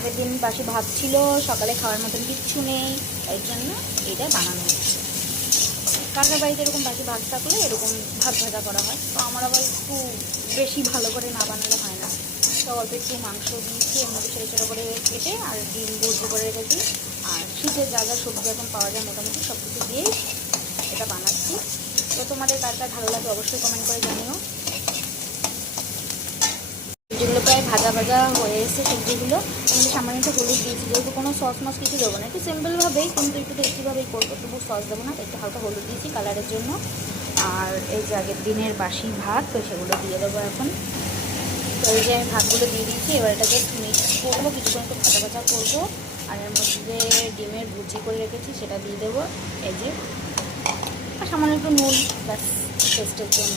আগের দিন বাসি ভাত ছিল, সকালে খাওয়ার মতন কিচ্ছু নেই, এর জন্য এটা বানানো। কাকার বাড়িতে এরকম বাসি ভাত থাকলে এরকম ভাত ভাজা করা হয়, তো আমার আবার একটু বেশি ভালো করে না বানালে হয় না। তো অল্প একটু মাংস দিয়েছি, এর মধ্যে ছোটো ছোটো করে কেটে, আর ডিম ভুর্জি করে রেখেছি, আর শীতের যা যা সবজি এখন পাওয়া যায় মোটামুটি সব কিছু দিয়েই এটা বানাচ্ছি। তো তোমাদের কার কার ভালো লাগে অবশ্যই কমেন্ট করে জানিও। সবজিগুলো প্রায় ভাজা ভাজা হয়ে এসেছে সবজিগুলো। আমি সামান্য একটু হলুদ দিয়েছি, যেহেতু কোনো সস মস কিছু দেবো না, একটু সিম্পলভাবেই কিন্তু একটু টেস্টিভাবেই করবো, তবু সস দেবো না, একটু হালকা হলুদ দিয়েছি কালারের জন্য। আর এই যে আগের দিনের বাসি ভাত, তো সেগুলো দিয়ে দেবো এখন। তো এই যে আমি ভাতগুলো দিয়ে দিয়েছি, এবার এটাকে মিক্স করবো, কিছুক্ষণ একটু ভাজা ভাজা করবো। আর এর মধ্যে ডিমের ভুজি করে রেখেছি সেটা দিয়ে দেবো, এই যে, আর সামান্য একটু নুন, ব্যাস টেস্টের জন্য।